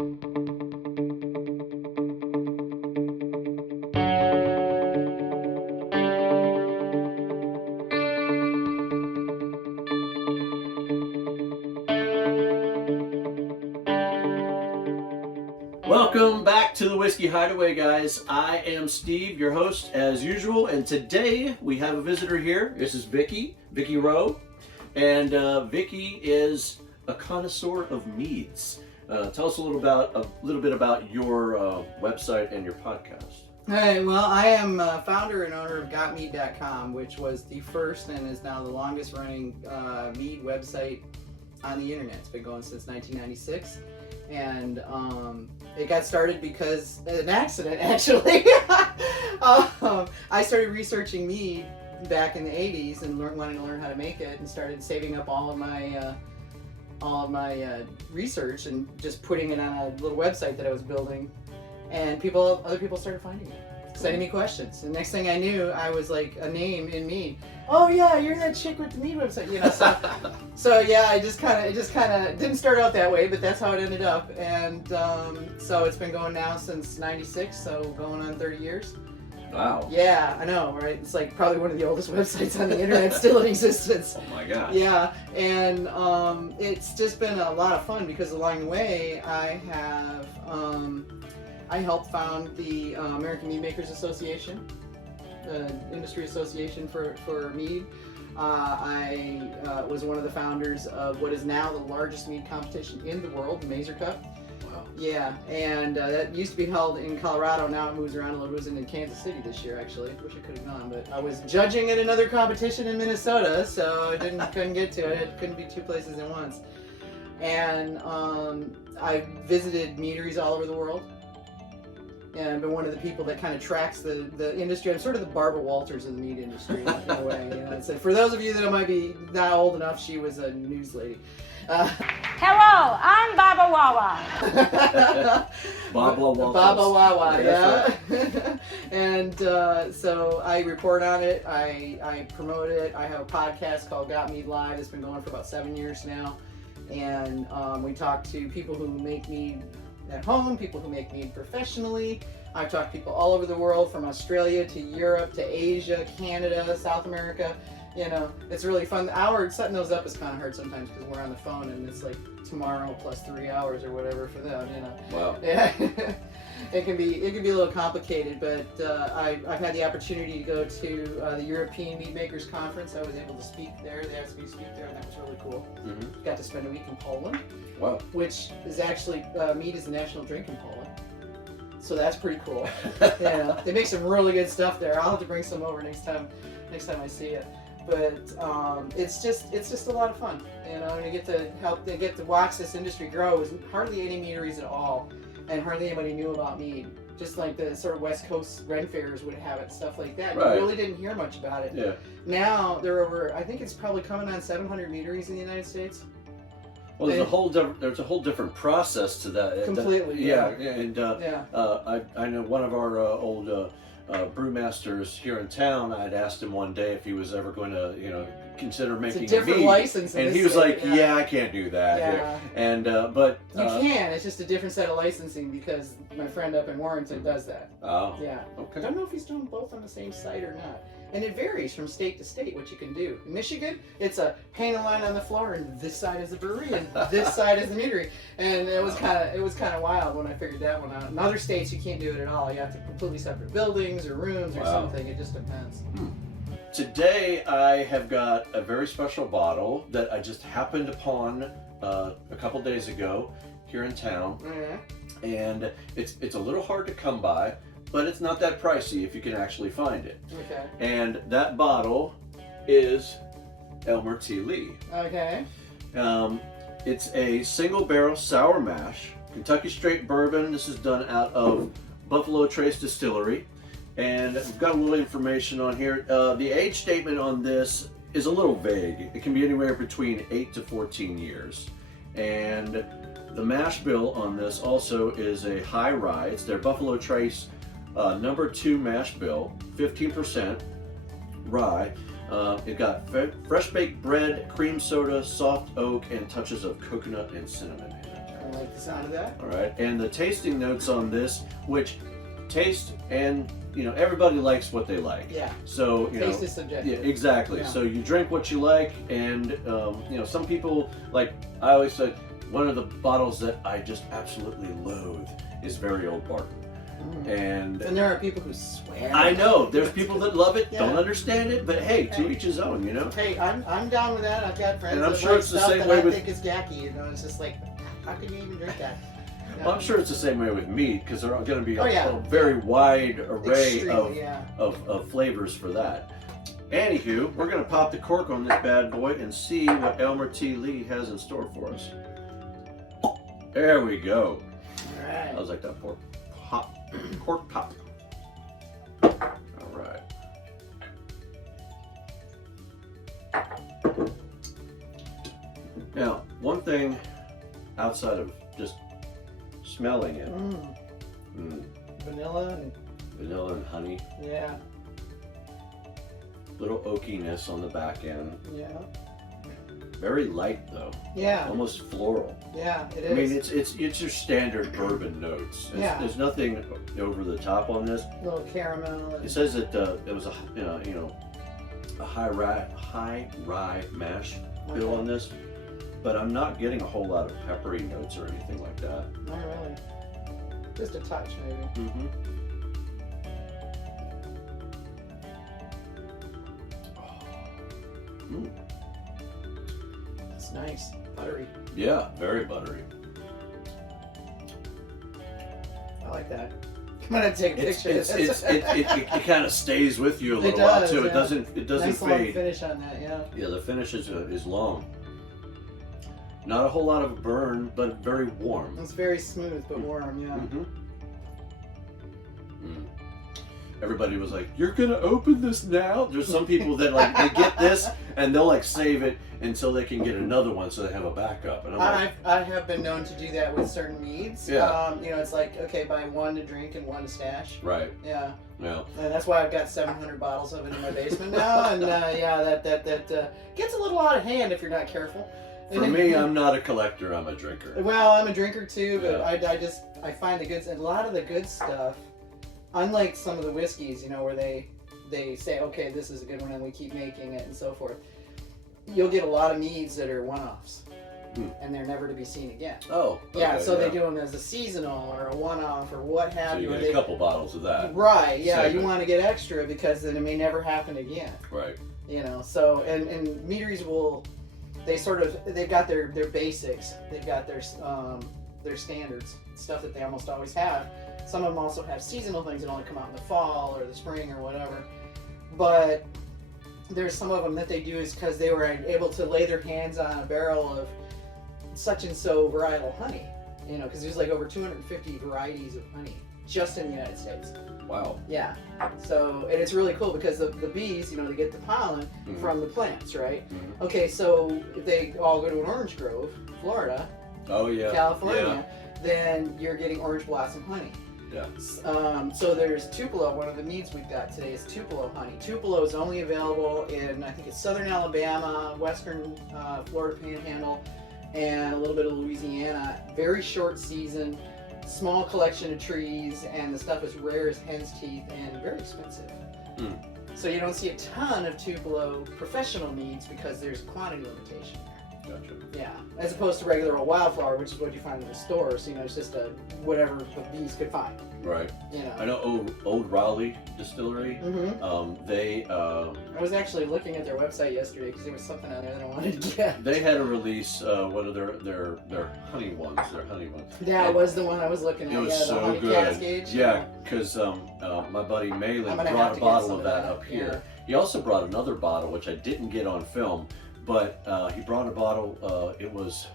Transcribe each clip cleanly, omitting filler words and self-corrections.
Welcome back to the Whiskey Hideaway, guys. I am Steve, your host, as usual, and today we have a visitor here. This is Vicky Rowe, and Vicky is a connoisseur of meads. Tell us a little bit about your website and your podcast. Hey, well, I am founder and owner of GotMead.com, which was the first and is now the longest running mead website on the internet. It's been going since 1996. And it got started because an accident, actually. I started researching mead back in the 80s and wanting to learn how to make it, and started saving up all of my research and just putting it on a little website that I was building. And other people started finding it, sending me questions. And next thing I knew, I was like a name in mead. Oh yeah, you're that chick with the mead website, you know. So yeah, it just kind of didn't start out that way, but that's how it ended up. And so it's been going now since '96, so going on 30 years. Wow. Yeah, I know, right? It's like probably one of the oldest websites on the internet still in existence. Oh my gosh. Yeah, and it's just been a lot of fun because along the way I helped found the American Mead Makers Association, the industry association for mead. I was one of the founders of what is now the largest mead competition in the world, the Mazer Cup. Wow. Yeah, and that used to be held in Colorado. Now it moves around a little. It was in Kansas City this year, actually. Wish I could have gone, but I was judging at another competition in Minnesota, so I couldn't get to it. It couldn't be two places at once. And I visited meaderies all over the world. And I've been one of the people that kind of tracks the industry. I'm sort of the Barbara Walters of the mead industry in a way. You know? So for those of you that might be not old enough, she was a news lady. Hello, I'm Baba Wawa. Baba Wawa, yeah. Right. And so I report on it. I promote it. I have a podcast called Got Mead Live. It's been going for about 7 years now. And we talk to people who make mead at home, people who make mead professionally. I've talked to people all over the world, from Australia to Europe to Asia, Canada, South America. You know, it's really fun. The hour setting those up is kind of hard sometimes because we're on the phone and it's like tomorrow plus 3 hours or whatever for them. You know. Wow. Yeah. It can be a little complicated, but I've had the opportunity to go to the European Mead Makers Conference. I was able to speak there. They asked me to speak there, and that was really cool. Mm-hmm. Got to spend a week in Poland. Wow. Which is actually, mead is the national drink in Poland. So that's pretty cool. Yeah, they make some really good stuff there. I'll have to bring some over next time I see it. But it's just a lot of fun, you know, and you get to watch this industry grow. There's hardly any meaderies at all, and hardly anybody knew about mead. Just like the sort of West Coast Ren fairs would have it and stuff like that. Right. You really didn't hear much about it. Yeah. Now there are over, I think it's probably coming on 700 meaderies in the United States. Well, there's a whole different process to that. Completely. Yeah, and I know one of our old brewmasters here in town. I'd asked him one day if he was ever going to, consider making it's a different mead, license, and he was like, "Yeah, I can't do that." Yeah. And but you can. It's just a different set of licensing because my friend up in Warrington does that. Oh. Yeah. Okay. I don't know if he's doing both on the same site or not. And it varies from state to state what you can do. In Michigan, it's a paint a line on the floor, and this side is the brewery, and this side is the meadery. And it was kind of wild when I figured that one out. In other states, you can't do it at all. You have to completely separate buildings or rooms or something. It just depends. Today, I have got a very special bottle that I just happened upon a couple days ago here in town, and it's a little hard to come by. But it's not that pricey if you can actually find it. Okay. And that bottle is Elmer T Lee. Okay. It's a single barrel sour mash, Kentucky straight bourbon. This is done out of Buffalo Trace Distillery. And we've got a little information on here. The age statement on this is a little vague. It can be anywhere between 8 to 14 years. And the mash bill on this also is a high rye. It's their Buffalo Trace number 2 mash bill, 15% rye. It got fresh baked bread, cream soda, soft oak, and touches of coconut and cinnamon in it. I like the sound of that. All right, and the tasting notes on this, which taste and everybody likes what they like. Yeah. So Taste is subjective. Yeah, exactly. Yeah. So you drink what you like, and some people, like I always said, one of the bottles that I just absolutely loathe is Very Old Barton. And there are people who swear. I know there's people that love it, Yeah. don't understand it, but hey, to each his own, Hey, I'm down with that. I've got friends And I'm that sure like it's the stuff same that way I with- think is gacky. It's just like, how can you even drink that? Well, I'm sure it's the same way with mead, because there are going to be Oh, yeah. a very wide array Extremely, of flavors for that. Anywho, we're going to pop the cork on this bad boy and see what Elmer T Lee has in store for us. There we go. All right. I was like that cork pop. All right. Now, one thing outside of just smelling it, Vanilla and vanilla and honey, yeah. little oakiness on the back end. Yeah. Very light though, Yeah. almost floral. Yeah, it is. I mean, it's your standard bourbon notes. Yeah. There's nothing over the top on this. little caramel. It says that it was a high rye mash bill on this, but I'm not getting a whole lot of peppery notes or anything like that. Not really. Just a touch, maybe. Mm-hmm. That's nice. Buttery. Yeah, very buttery. I like that. I'm gonna take a picture. It kind of stays with you a It little while does, too. yeah. It doesn't nice long fade. finish on that, yeah. Yeah, the finish is long. Not a whole lot of burn, but very warm. It's very smooth but warm, yeah. Mm-hmm. Everybody was like, "You're gonna open this now?" There's some people that like they get this and they'll like save it until they can get another one, so they have a backup. And I'm like, I have been known to do that with certain meads. Yeah. It's like, okay, buy one to drink and one to stash. right, Yeah. yeah, And that's why I've got 700 bottles of it in my basement now. And that gets a little out of hand if you're not careful. For me, I'm not a collector. I'm a drinker. Well, I'm a drinker too, but Yeah. I find the goods, and a lot of the good stuff, unlike some of the whiskeys, where they say, okay, this is a good one and we keep making it and so forth. You'll get a lot of meads that are one-offs, and they're never to be seen again. Oh, Yeah, okay, so they do them as a seasonal or a one-off or what So have you you. get a couple bottles of that. Right, yeah, Save you it. want to get extra because then it may never happen again. Right. So and meaderies they've got their basics, they've got their standards, stuff that they almost always have. Some of them also have seasonal things that only come out in the fall or the spring or whatever. But there's some of them that they do is because they were able to lay their hands on a barrel of such and so varietal honey, because there's like over 250 varieties of honey just in the United States. Wow. Yeah. So, and it's really cool because the bees, they get the pollen from the plants, right? Mm-hmm. Okay, so if they all go to an orange grove, Florida, Oh yeah. California, then you're getting orange blossom honey. Yeah. So there's Tupelo. One of the meads we've got today is Tupelo honey. Tupelo is only available in, I think it's southern Alabama, western Florida Panhandle, and a little bit of Louisiana. Very short season, small collection of trees, and the stuff is rare as hen's teeth and very expensive. So you don't see a ton of Tupelo professional meads because there's a quantity limitation there. Gotcha. Yeah, as opposed to regular old wildflower, which is what you find in the stores. It's just whatever the bees could find. Right. I know Old Raleigh Distillery. Mm-hmm. They I was actually looking at their website yesterday because there was something on there that I wanted to get. they had to release one of their honey ones. Their honey ones. That was the one I was looking at. It was the so honey good. cascade. Yeah, because my buddy Malin I'm gonna have brought to a get bottle some of of that that, up here. yeah. He also brought another bottle, which I didn't get on film, but he brought a bottle. It was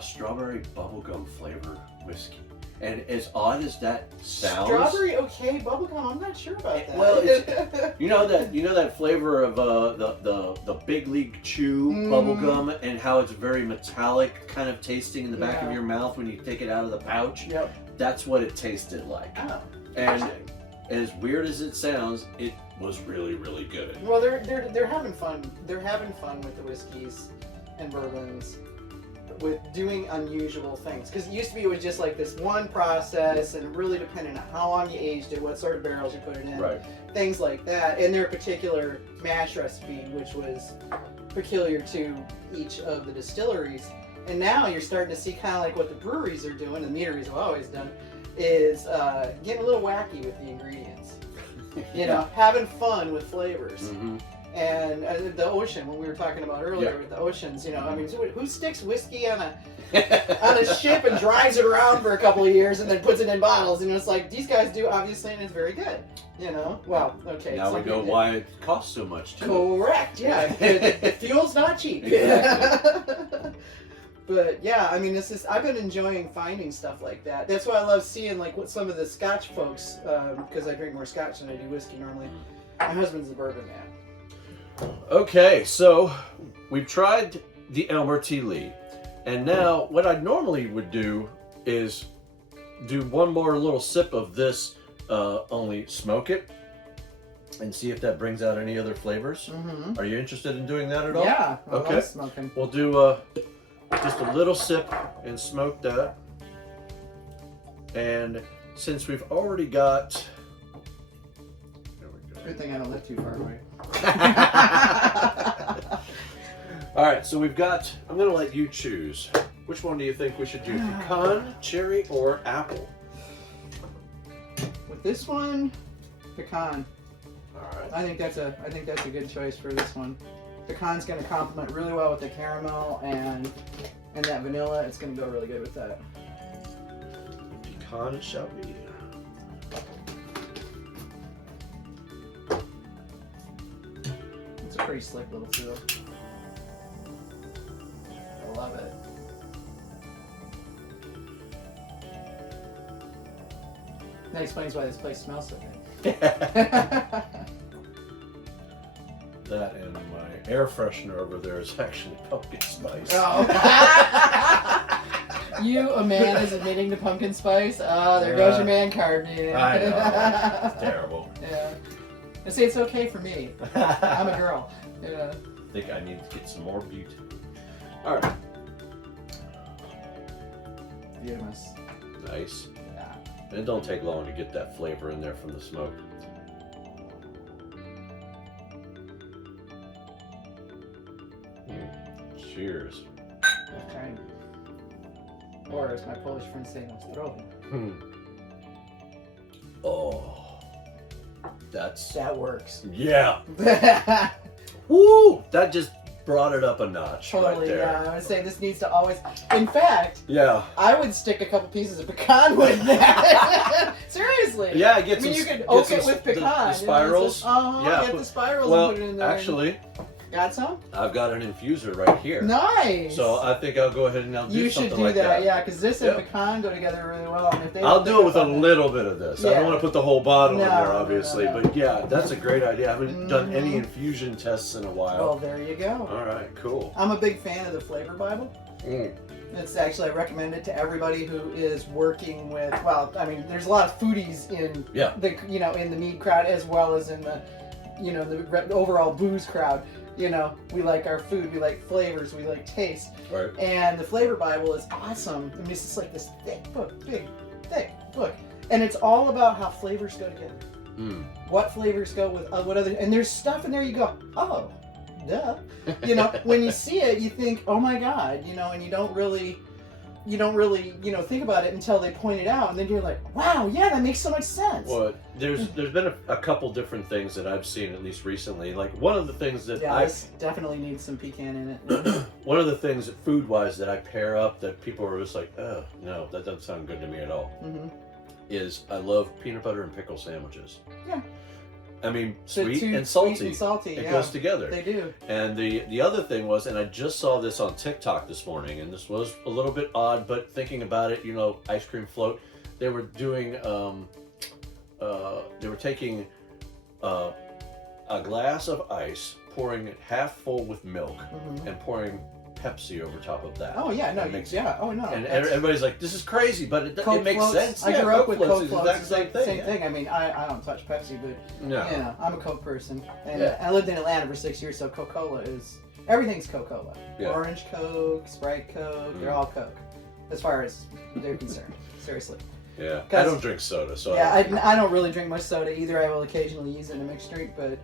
strawberry bubblegum flavor whiskey. And as odd as that sounds, Strawberry, okay, bubblegum. I'm not sure about that. Well, you know that flavor of the Big League Chew bubblegum, and how it's very metallic, kind of tasting in the back of your mouth when you take it out of the pouch. Yep. That's what it tasted like. Oh, And as weird as it sounds, it was really, really good. well, they're having fun. They're having fun with the whiskeys and bourbons. with doing unusual things. Because it used to be it was just like this one process, and really depending on how long you aged it, what sort of barrels you put it in, Right. things like that, and their particular mash recipe, which was peculiar to each of the distilleries. And now you're starting to see kind of like what the breweries are doing, and meaderies have always done, is getting a little wacky with the ingredients. You know, having fun with flavors. Mm-hmm. And the ocean, when we were talking about earlier with the oceans, you know, I mean, who sticks whiskey on a ship and drives it around for a couple of years and then puts it in bottles? And it's like, these guys do, obviously, and it's very good. You know? Well, okay. Now we know why it costs so much, too. Correct, yeah. the fuel's not cheap. Exactly. But yeah, I mean, I've been enjoying finding stuff like that. That's why I love seeing like what some of the Scotch folks, because I drink more Scotch than I do whiskey normally. My husband's a bourbon man. Okay, so we've tried the Elmer T Lee, and now what I normally would do is do one more little sip of this, only smoke it, and see if that brings out any other flavors. Mm-hmm. Are you interested in doing that at all? Yeah, I Okay. love smoking. We'll do just a little sip and smoke that. And since we've already got... There we go. Good thing I don't live too far away. All right, so we've got, I'm going to let you choose. Which one do you think we should do? Pecan, cherry, or apple? With this one, pecan. All right. I think that's a good choice for this one. Pecan's going to complement really well with the caramel and that vanilla. It's going to go really good with that. Pecan it shall be. It's a pretty slick little seal. I love it. That explains why this place smells so good. That and my air freshener over there is actually pumpkin spice. Oh. You, a man, is admitting to pumpkin spice? Oh, there goes your man card, man. I know. It's terrible. Yeah. I say it's okay for me. I'm a girl. Yeah. I think I need to get some more beauty. All right. Beautiful. Nice. Yeah. And it don't take long to get that flavor in there from the smoke. Cheers. Okay. Or as my Polish friends say, no zdrowie. Oh, that's... That works. Yeah. Woo! That just brought it up a notch right Totally, there. yeah. I would say this needs to always... In fact, Yeah. I would stick a couple pieces of pecan with that. Seriously. Yeah, get I mean, some... you could get oak some it with pecan. The spirals. Yeah. Yeah, Get the spirals well, and put it in there. actually, Got some? I've got an infuser right here. Nice. So I think I'll go ahead and I'll do you something should do like that, that. yeah, because this and Yep. pecan go together really well. And if they I'll don't do pick it with a up on little bit of this. I Yeah. don't want to put the whole bottle in No, there, no, obviously. no. But yeah, that's a great idea. I haven't done any Mhm. infusion tests in a while. Well, there you go. All right, cool. I'm a big fan of the Flavor Bible. It's actually, I recommend it to everybody who is working with, well, I mean, there's a lot of foodies in Yeah. the, you know, in the mead crowd as well as in the, you know, the overall booze crowd. You know, we like our food, we like flavors, we like taste. Right. And the Flavor Bible is awesome. I mean, it's just like this thick book, big, thick book. And it's all about how flavors go together. What flavors go with what other, and there's stuff in there you go, oh, duh. You know, when you see it, you think, oh my God, you know, and you don't really, you know, think about it until they point it out, and then you're like, wow, yeah, that makes so much sense. Well, there's been a couple different things that I've seen, at least recently. Like one of the things that Yeah, this definitely needs some pecan in it. one of the things that food-wise that I pair up that people are just like, oh no, that doesn't sound good to me at all. Mm-hmm. Is I love peanut butter and pickle sandwiches. Yeah. I mean, So sweet too and salty. Sweet and salty, It yeah. goes together. They do. And the other thing was, and I just saw this on TikTok this morning, and this was a little bit odd, but thinking about it, you know, ice cream float, they were doing, they were taking a glass of ice, pouring it half full with milk, Mm-hmm. and pouring Pepsi over top of that. Oh yeah, no, That makes- yeah, oh no. And that's- everybody's like, this is crazy, but Coke it makes floats. sense. I Yeah, grew up with floats Coke is the floats. exact same thing. Same yeah. thing. I mean, I don't touch Pepsi, but No. you know, I'm a Coke person, and Yeah. I lived in Atlanta for 6 years, so Coca-Cola is everything's Coca-Cola. Yeah. Orange Coke, Sprite Coke, they're all Coke, as far as they're concerned. Seriously. Yeah. I don't drink soda, so yeah, I don't really drink much soda either. I will occasionally use it in a mixed drink, but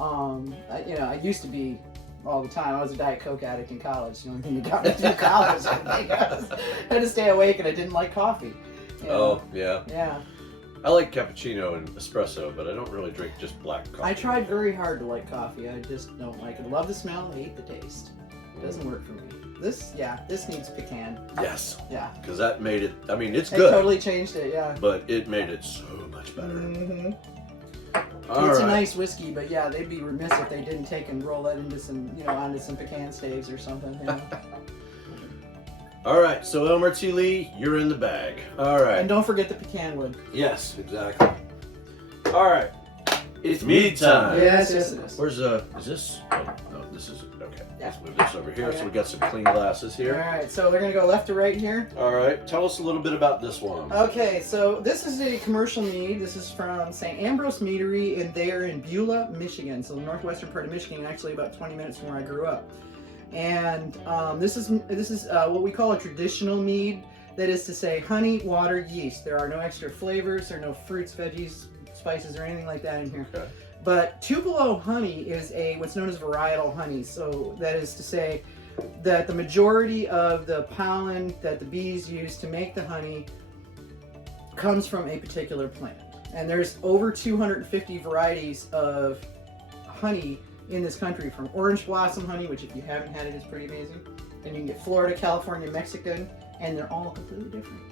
I used to be all the time. I was a Diet Coke addict in college. The only thing that got me through college, I had to stay awake, and I didn't like coffee. Oh, yeah. Yeah. I like cappuccino and espresso, but I don't really drink just black coffee. I tried very hard to like coffee. I just don't like it. I love the smell, I hate the taste. It doesn't work for me. This needs pecan. Yes. Yeah. Because that made it, I mean, it's It good. totally changed it, yeah. But it made it so much better. Mm-hmm. All It's right. a nice whiskey, but yeah, they'd be remiss if they didn't take and roll that into some, onto some pecan staves or something. All right, so Elmer T Lee, you're in the bag. All right. And don't forget the pecan wood. Yes, exactly. All right. It's mead time. Yes, it is. Where's is this? Oh, no, this is okay. Yeah. Let's move this over here. Okay. So we got some clean glasses All here. right, so they're gonna go left to right here. All right. Tell us a little bit about this one. Okay, so this is a commercial mead. This is from St. Ambrose Meadery, and they are in Beulah, Michigan. So the northwestern part of Michigan, actually about 20 minutes from where I grew up. And this is what we call a traditional mead. That is to say, honey, water, yeast. There are no extra flavors. There are no fruits, veggies, spices, or anything like that in here. Okay. But Tupelo honey is what's known as varietal honey. So that is to say that the majority of the pollen that the bees use to make the honey comes from a particular plant. And there's over 250 varieties of honey in this country, from orange blossom honey, which if you haven't had it is pretty amazing. And you can get Florida, California, Mexican, and they're all completely different.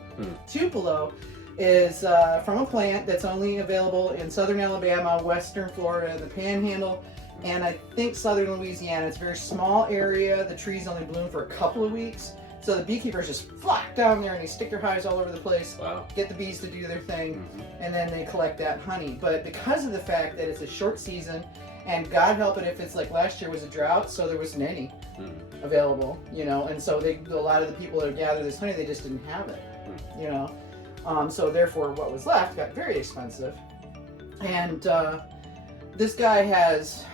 Tupelo is from a plant that's only available in southern Alabama, western Florida, the Panhandle, and I think southern Louisiana. It's a very small area. The trees only bloom for a couple of weeks. So the beekeepers just flock down there and they stick their hives all over the place, Wow. get the bees to do their thing, and then they collect that honey. But because of the fact that it's a short season, and God help it if it's like last year was a drought, so there wasn't any available, and so a lot of the people that gather this honey, they just didn't have it, so therefore what was left got very expensive. And this guy has,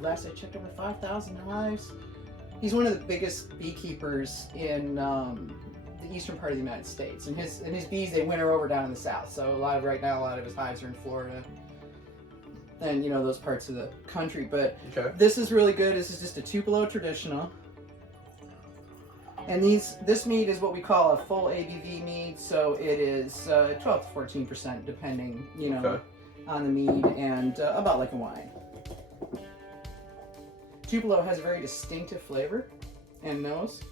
last I checked, over 5,000 hives. He's one of the biggest beekeepers in the eastern part of the United States, and his bees, they winter over down in the south. So right now a lot of his hives are in Florida and those parts of the country. But This is really good. This is just a Tupelo traditional, and this mead is what we call a full ABV mead. So it is 12 to 14% depending on the mead, and about like a wine. Tupelo has a very distinctive flavor and nose.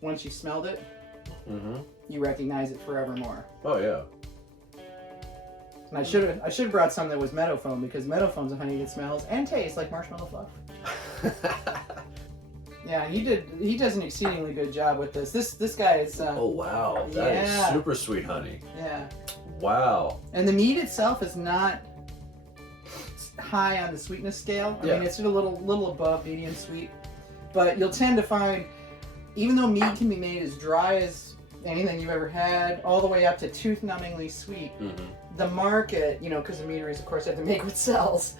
Once you've smelled it, you recognize it forevermore. Oh yeah. And I should have brought some that was meadow foam, because meadow foam's a honey that smells and tastes like marshmallow fluff. Yeah, he does an exceedingly good job with this. This guy is. Oh wow, that is super sweet honey. Yeah. Wow. And the mead itself is not high on the sweetness scale. I mean, it's a little above medium sweet, but you'll tend to find, even though mead can be made as dry as anything you've ever had, all the way up to tooth-numbingly sweet, the market, because the meaderies, of course, have to make what sells.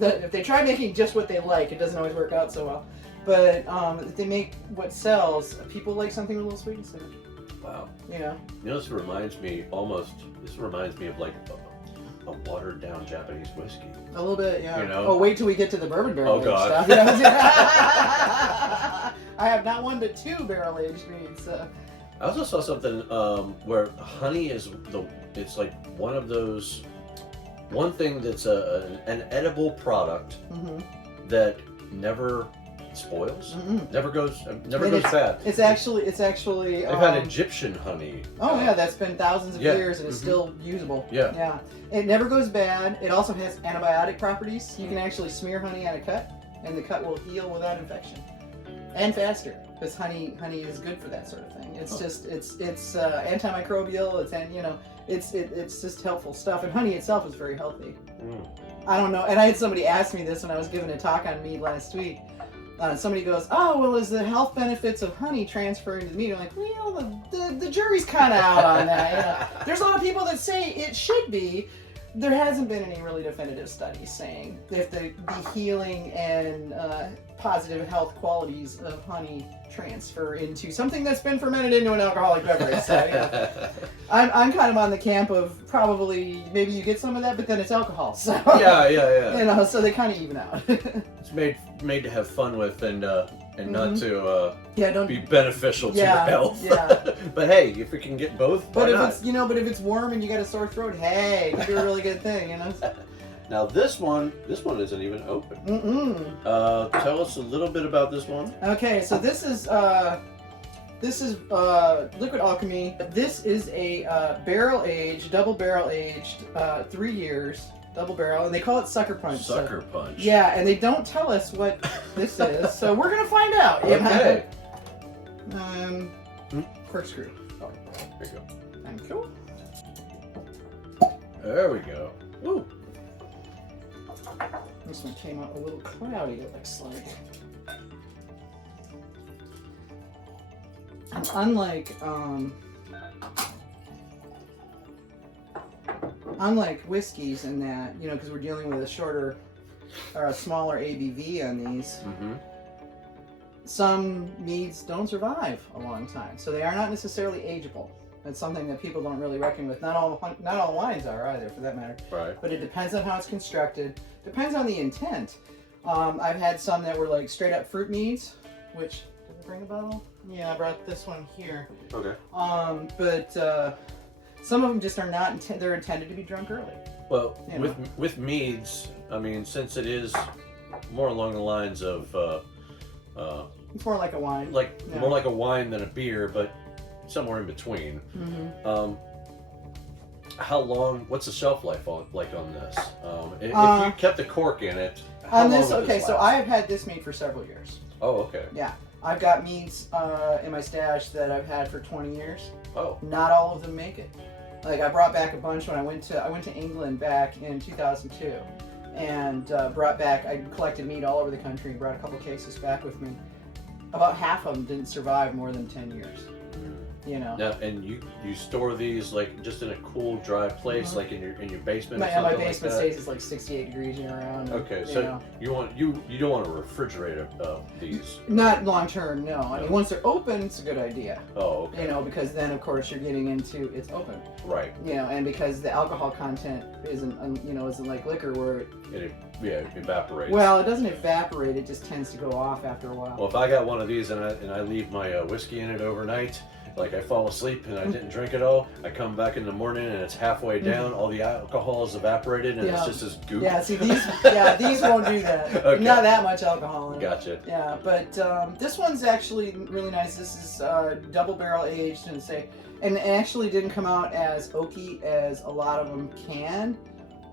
If they try making just what they like, it doesn't always work out so well. But if they make what sells, people like something with a little sweetness in it. Wow. This reminds me of like a watered down Japanese whiskey. A little bit, yeah. Oh, wait till we get to the bourbon barrel aged stuff. I have not 1 but 2 barrel aged meads. I also saw something where honey is it's like one thing that's an edible product that never spoils, never goes bad. It's actually. They've had Egyptian honey. Oh yeah, that's been thousands of years and it's still usable. Yeah. Yeah. It never goes bad. It also has antibiotic properties. You can actually smear honey on a cut, and the cut will heal without infection, and faster, because honey is good for that sort of thing. It's just it's antimicrobial. It's just helpful stuff, and honey itself is very healthy. I don't know, and I had somebody ask me this when I was giving a talk on mead last week. Somebody goes, "Oh, well, is the health benefits of honey transferring to the mead?" I'm like, well, the jury's kind of out on that. There's a lot of people that say it should be, There hasn't been any really definitive studies saying if the healing and positive health qualities of honey transfer into something that's been fermented into an alcoholic beverage. So, yeah. I'm kind of on the camp of probably maybe you get some of that, but then it's alcohol. So Yeah. You know, so they kind of even out. It's made to have fun with and not to don't be beneficial to your health. Yeah. But hey, if we can get both, why not? But if it's warm and you got a sore throat, hey, it could be a really good thing, you know. Now this one isn't even open. Tell us a little bit about this one. Okay, so this is Liquid Alchemy. This is a double barrel aged, 3 years, double barrel, and they call it Sucker Punch. Sucker Punch. Yeah, and they don't tell us what this is, so we're gonna find out. Okay. Corkscrew. Oh, there you go. Thank you. There we go. Woo. This one came out a little cloudy, it looks like. And unlike whiskeys in that, you know, because we're dealing with a shorter or a smaller ABV on these, some meads don't survive a long time, so they are not necessarily ageable. That's something that people don't really reckon with. Not all wines are either, for that matter. Right. But it depends on how it's constructed. Depends on the intent. I've had some that were like straight up fruit meads, which did I bring a bottle? Yeah, I brought this one here. Okay. But some of them just are not. They're intended to be drunk early. Well, with meads, I mean, since it is more along the lines of it's more like a wine. More like a wine than a beer, but somewhere in between. How long? What's the shelf life like on this? If you kept the cork in it, how on long this, would okay, this so last? I have had this made for several years. Oh, okay. Yeah, I've got meads in my stash that I've had for 20 years. Oh. Not all of them make it. Like I brought back a bunch when I went to England back in 2002, and brought back. I collected mead all over the country and brought a couple cases back with me. About half of them didn't survive more than 10 years. You know. Now, and you store these like just in a cool, dry place, like in your basement. My basement stays at like 68 degrees year round. Okay, so you don't want to refrigerate these. Not long term, no. I mean, once they're open, it's a good idea. Oh, okay. You know, because then of course you're getting into it's open. Right. You know, and because the alcohol content isn't like liquor where it evaporates. Well, it doesn't evaporate. It just tends to go off after a while. Well, if I got one of these and I leave my whiskey in it overnight, like I fall asleep and I didn't drink it all, I come back in the morning and it's halfway down, all the alcohol is evaporated and it's just this goop. Yeah, see these won't do that. Okay. Not that much alcohol in it. Gotcha. Yeah, but this one's actually really nice. This is double barrel aged and actually didn't come out as oaky as a lot of them can.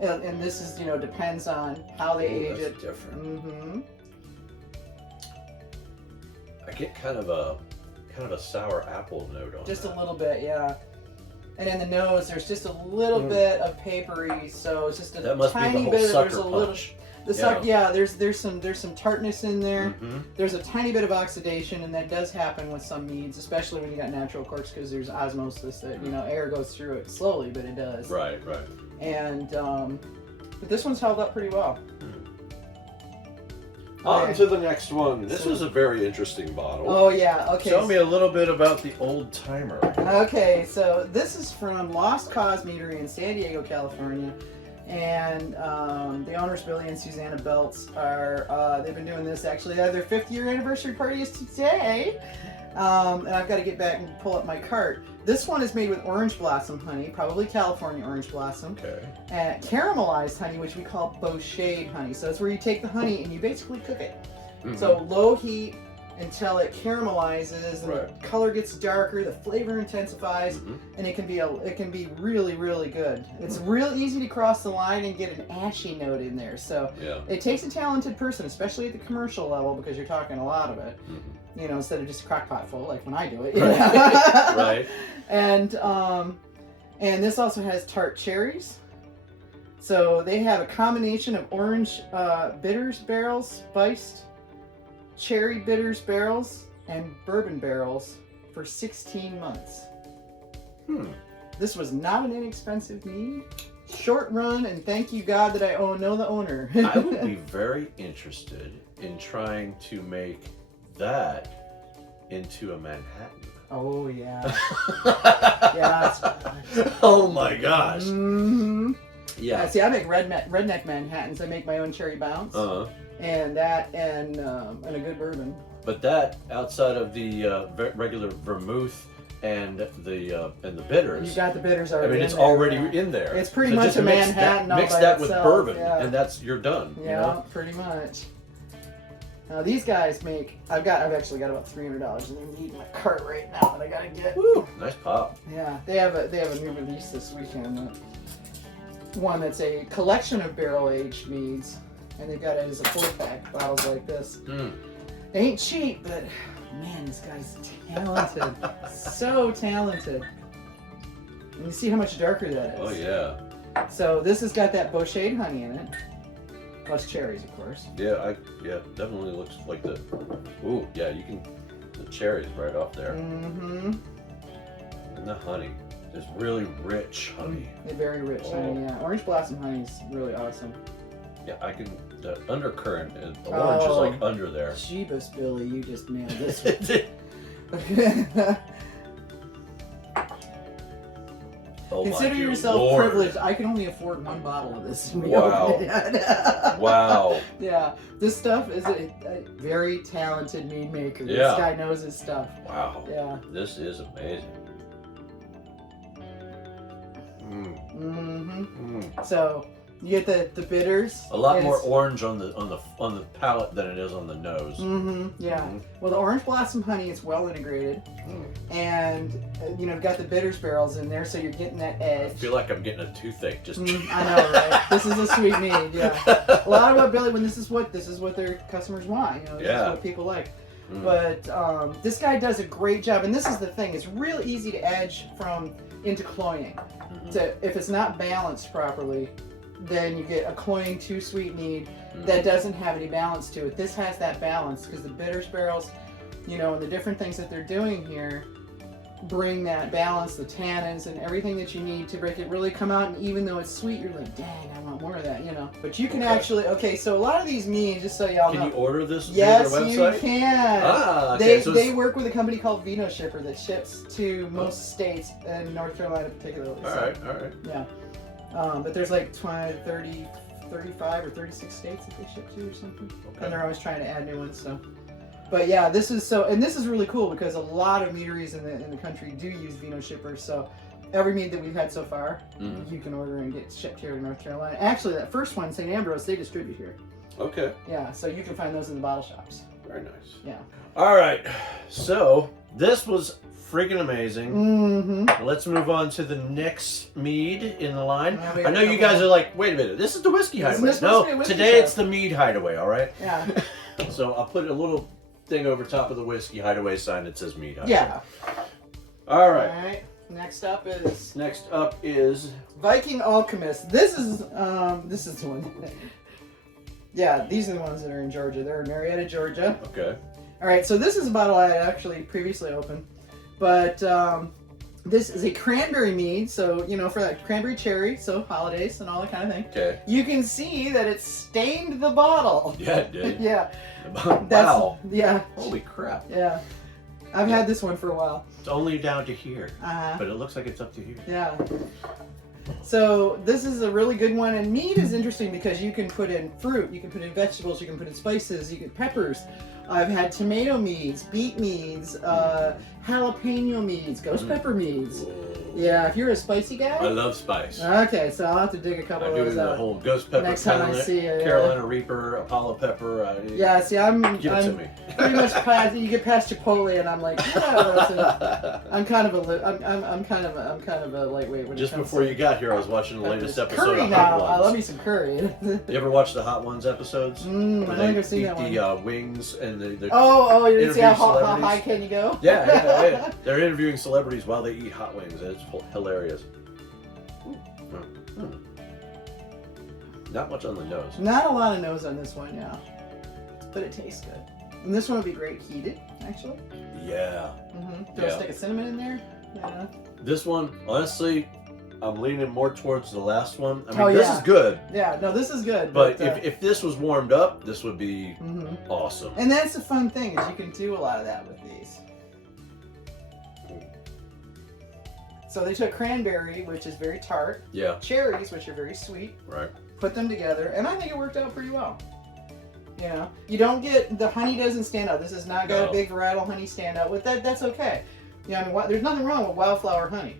And this is, depends on how they age it. Different. I get kind of a sour apple note on just that. a little bit, yeah. And in the nose, there's just a little bit of papery, so it's just a that must tiny be the whole bit. sucker There's a punch. there's some tartness in there. There's a tiny bit of oxidation, and that does happen with some meads, especially when you got natural corks, because there's osmosis that air goes through it slowly, but it does. Right. And but this one's held up pretty well. On to the next one. This was a very interesting bottle. Oh yeah, okay. Tell me a little bit about the Old Timer. Okay, so this is from Lost Cause Meadery in San Diego, California. And the owners, Billy and Susanna Belts, they've been doing this actually. Their 5th year anniversary party is today. And I've got to get back and pull up my cart. This one is made with orange blossom honey, probably California orange blossom. Okay. And caramelized honey, which we call bochet honey. So it's where you take the honey and you basically cook it. So low heat until it caramelizes and the color gets darker, the flavor intensifies, and it can be really, really good. It's real easy to cross the line and get an ashy note in there. So it takes a talented person, especially at the commercial level, because you're talking a lot of it. Instead of just a crock pot full, like when I do it. Right. And this also has tart cherries. So they have a combination of orange bitters barrels, spiced cherry bitters barrels, and bourbon barrels for 16 months. This was not an inexpensive mead. short run, and thank you God that I know the owner. I would be very interested in trying to make that into a Manhattan. Oh yeah. Yeah. Oh my gosh. Mm-hmm. Yeah. See, I make redneck Manhattans. I make my own cherry bounce. And that and a good bourbon. But that outside of the regular vermouth and the bitters. You got the bitters already. I mean, it's in there, already yeah. in there. It's pretty So much just a mix Manhattan. That, all mix by that with itself, bourbon, yeah. and you're done. Yeah, You know? pretty much. Now these guys make. I've actually got about $300 in their meat in my cart right now that I gotta get. Woo, nice pop. Yeah, they have a new release this weekend. One that's a collection of barrel aged meads, and they've got it as a 4-pack bottles like this. They ain't cheap, but man, this guy's talented. So talented. And you see how much darker that is. Oh yeah. So this has got that Bochet honey in it, plus cherries, of course. Yeah, definitely looks like the. Ooh, yeah, you can. The cherries right off there. Mm-hmm. And the honey is really rich honey. They're very rich honey. Yeah, orange blossom honey is really awesome. Yeah, I can. The undercurrent, the orange is like under there. Jeebus, Billy, you just nailed this one. Oh Consider my yourself Lord. privileged. I can only afford one bottle of this. Wow. Wow. Yeah, this stuff is a very talented mead maker. Yeah. This guy knows his stuff. Wow. Yeah. This is amazing. So you get the bitters. A lot more orange on the palate than it is on the nose. Yeah. Well, the orange blossom honey is well integrated, and you've got the bitters barrels in there, so you're getting that edge. I feel like I'm getting a toothache. Just. I know, right? This is a sweet mead. Yeah. A lot of what Billy, this is what their customers want. This is what people like. But this guy does a great job, and this is the thing. It's real easy to edge into cloying. So if it's not balanced properly, then you get a cloying too sweet mead that doesn't have any balance to it. This has that balance because the bitters barrels, and the different things that they're doing here bring that balance, the tannins and everything that you need to make it really come out. And even though it's sweet, you're like, dang, I want more of that, But you can actually, so a lot of these meads, just so y'all know. Can you order this yes, through their website? you can. Okay. They work with a company called Vino Shipper that ships to most states, and North Carolina particularly. All right. Yeah. But there's like 20, 30, 35 or 36 states that they ship to or something. Okay. And they're always trying to add new ones, so. But yeah, this is really cool because a lot of meaderies in the country do use Vino Shippers. So every mead that we've had so far, you can order and get shipped here to North Carolina. Actually, that first one, St. Ambrose, they distribute here. Okay. Yeah, so you can find those in the bottle shops. Very nice. Yeah. All right. So this was freaking amazing. Let's move on to the next mead in the line. I know you guys are like, wait a minute, this is the Whiskey Hideaway. No, today it's the Mead Hideaway, all right? Yeah. So I'll put a little thing over top of the Whiskey Hideaway sign that says Mead Hideaway. Yeah. All right. All right. Next up is Viking Alchemist. This is the one. Yeah, these are the ones that are in Georgia. They're in Marietta, Georgia. Okay. All right, so this is a bottle I had actually previously opened, but this is a cranberry mead. So for that cranberry cherry, so holidays and all that kind of thing. Okay. You can see that it stained the bottle. Yeah, it did. Yeah. Wow. Yeah. Holy crap. Yeah. I've had this one for a while. It's only down to here, Uh-huh. but it looks like it's up to here. Yeah. So this is a really good one, and mead is interesting because you can put in fruit, you can put in vegetables, you can put in spices, you can peppers. I've had tomato meads, beet meads, jalapeno meads, ghost pepper meads. Whoa. Yeah, if you're a spicy guy. I love spice. Okay, so I'll have to dig a couple I of do those the out. whole ghost pepper, Next time I see you, yeah. Carolina Reaper, Apollo pepper. Yeah, see, I'm give it to me. pretty much past. You get past Chipotle, and I'm like, yeah, I'm kind of a lightweight. When Just it comes before to you got here, I was watching the latest episode curry of now. Hot I love Ones. me some curry. You ever watch the Hot Ones episodes? I don't think I've seen that one. The wings and the Oh, you didn't see how celebrities. high can you go? Yeah. They're interviewing celebrities while they eat hot wings, and it's hilarious. Not much on the nose. Not a lot of nose on this one, yeah. But it tastes good. And this one would be great heated, actually. Yeah. Throw a stick of cinnamon in there. Yeah. This one, honestly, I'm leaning more towards the last one. I mean, this is good. Yeah, no, this is good. But if this was warmed up, this would be awesome. And that's the fun thing, is you can do a lot of that with these. So they took cranberry, which is very tart. Yeah. Cherries, which are very sweet. Right. Put them together, and I think it worked out pretty well. You know, you don't get, the honey doesn't stand out. This has not got a big varietal honey stand out. With that, that's okay. You know, I mean, there's nothing wrong with wildflower honey.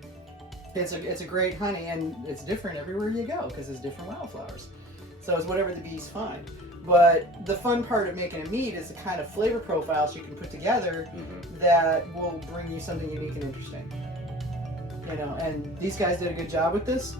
It's a great honey, and it's different everywhere you go because it's different wildflowers. So it's whatever the bees find. But the fun part of making a mead is the kind of flavor profiles you can put together that will bring you something unique and interesting. You know, and these guys did a good job with this.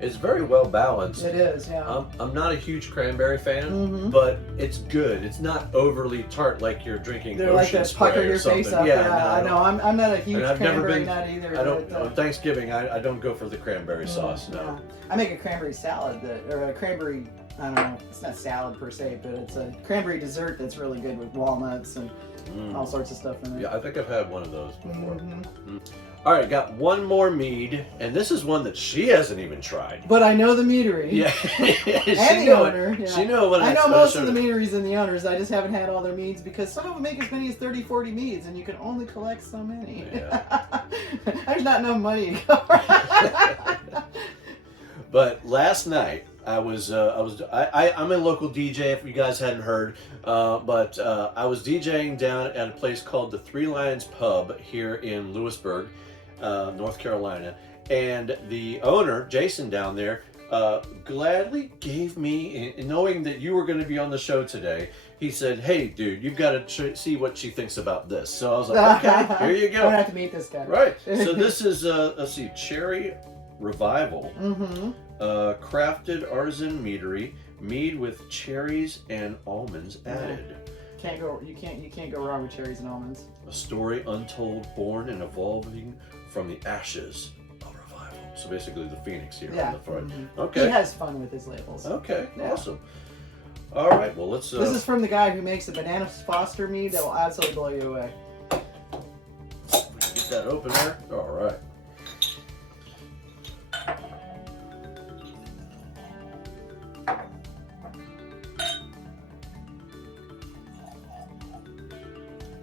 It's very well balanced. It is, yeah. I'm not a huge cranberry fan, but it's good. It's not overly tart like you're drinking They're ocean like spray pucker or your something. face up. Yeah, I know. I'm not a huge cranberry nut either. I don't. On Thanksgiving, I don't go for the cranberry sauce. No. Yeah. I make a cranberry salad or a cranberry. I don't know. It's not salad per se, but it's a cranberry dessert that's really good with walnuts and all sorts of stuff in it. Yeah, I think I've had one of those before. All right, got one more mead, and this is one that she hasn't even tried. But I know the meadery. Yeah, and the owner. Yeah. She know what I know most of the meaderies and the owners. I just haven't had all their meads because some of them make as many as 30, 40 meads, and you can only collect so many. Yeah. There's not enough money to go around. But last night, I'm a local DJ, if you guys hadn't heard, but I was DJing down at a place called the Three Lions Pub here in Lewisburg, North Carolina, and the owner, Jason, down there, gladly gave me, knowing that you were going to be on the show today, he said, "Hey, dude, you've got to see what she thinks about this." So I was like, "Okay, here you go." I don't have to meet this guy. Right. So this is, let's see, Cherry Revival. Crafted artisan meadery, mead with cherries and almonds added. You can't go wrong with cherries and almonds. A story untold, born and evolving from the ashes of revival. So basically the phoenix here on the front. Okay. He has fun with his labels. Okay, awesome. All right, well let's. This is from the guy who makes the Banana Foster mead that will absolutely blow you away. Get that open there. All right.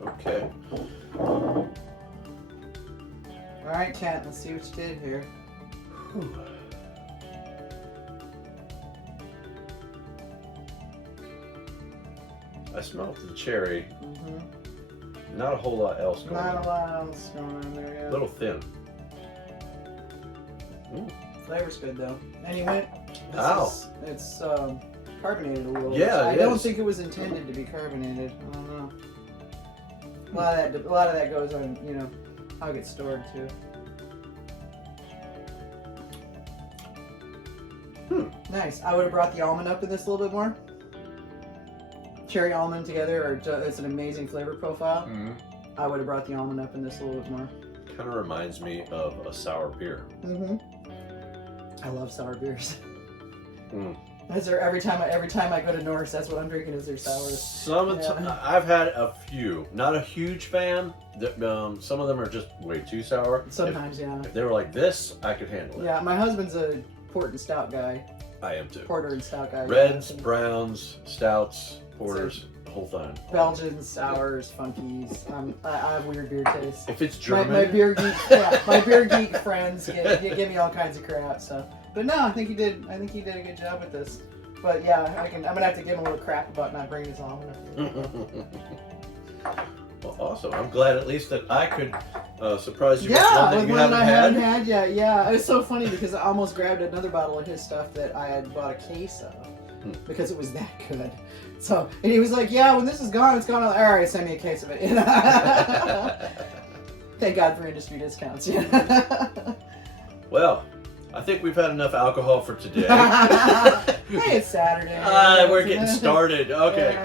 Okay. All right, Kat, let's see what you did here. Whew. I smelled the cherry. Not a whole lot else going on. Not a lot else going on there, yeah. A little thin. Flavor's good though. Anyway, it's carbonated a little. Yeah, I don't think it was intended to be carbonated. I don't know. A lot of that goes on, you know, how it gets stored too. Nice. I would have brought the almond up in this a little bit more. Cherry almond together, it's an amazing flavor profile. I would have brought the almond up in this a little bit more. Kind of reminds me of a sour beer. I love sour beers. That's every time I go to Norse, that's what I'm drinking is their sours. I've had a few. Not a huge fan. Some of them are just way too sour. Sometimes, yeah. If they were like this, I could handle it. Yeah, my husband's a port and stout guy. I am too. Porter and stout guy. Reds, browns, stouts, porters, the whole thing. Belgians, sours, funkies. I have weird beer tastes. If it's German, my beer geek friends give me all kinds of crap. So, but no, I think he did a good job with this. But yeah, I'm gonna have to give him a little crap about not bringing his almond up. Well, awesome. I'm glad at least that I could surprise you with one that you I haven't haven't had yet. Yeah, it was so funny because I almost grabbed another bottle of his stuff that I had bought a case of because it was that good. So, and he was like, "Yeah, when this is gone, it's gone." All right, send me a case of it. Thank God for industry discounts. Well, I think we've had enough alcohol for today. Hey, it's Saturday. We're getting started. Okay.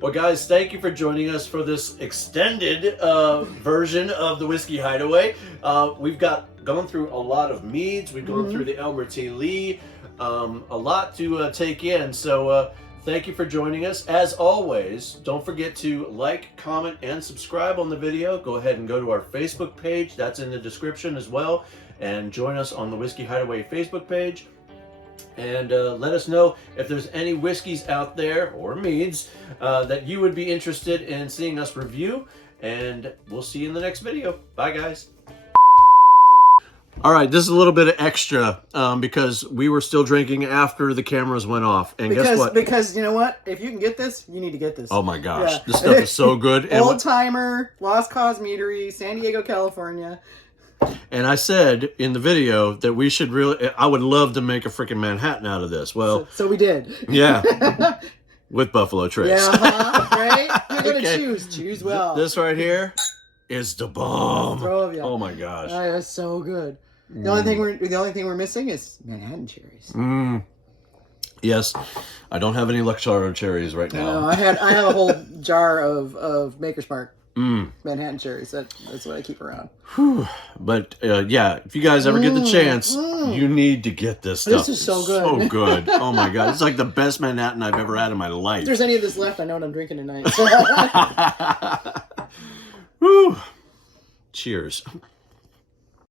Well, guys, thank you for joining us for this extended version of the Whiskey Hideaway. We've gone through a lot of meads. We've gone through the Elmer T Lee. A lot to take in. So Thank you for joining us. As always, don't forget to like, comment, and subscribe on the video. Go ahead and go to our Facebook page. That's in the description as well. And join us on the Whiskey Hideaway Facebook page. And let us know if there's any whiskeys out there, or meads, that you would be interested in seeing us review. And we'll see you in the next video. Bye, guys. All right, this is a little bit of extra because we were still drinking after the cameras went off. And guess what? Because you know what? If you can get this, you need to get this. Oh my gosh, Yeah. this stuff is so good. And Old Timer, Lost Cause Meadery, San Diego, California. And I said in the video that we should I would love to make a freaking Manhattan out of this. Well, So we did. yeah, with Buffalo Trace. Yeah, right? You're going to Okay. choose well. This right here is the bomb. Throw of you. Oh my gosh. Oh, that's so good. The only thing we're missing is Manhattan cherries. Yes, I don't have any Luxardo cherries right now. I have a whole jar of Maker's Mark Manhattan cherries. That's what I keep around. Whew. But yeah, if you guys ever get the chance, you need to get this stuff. This is so good. So good. Oh my god, it's like the best Manhattan I've ever had in my life. If there's any of this left, I know what I'm drinking tonight. Woo. Cheers.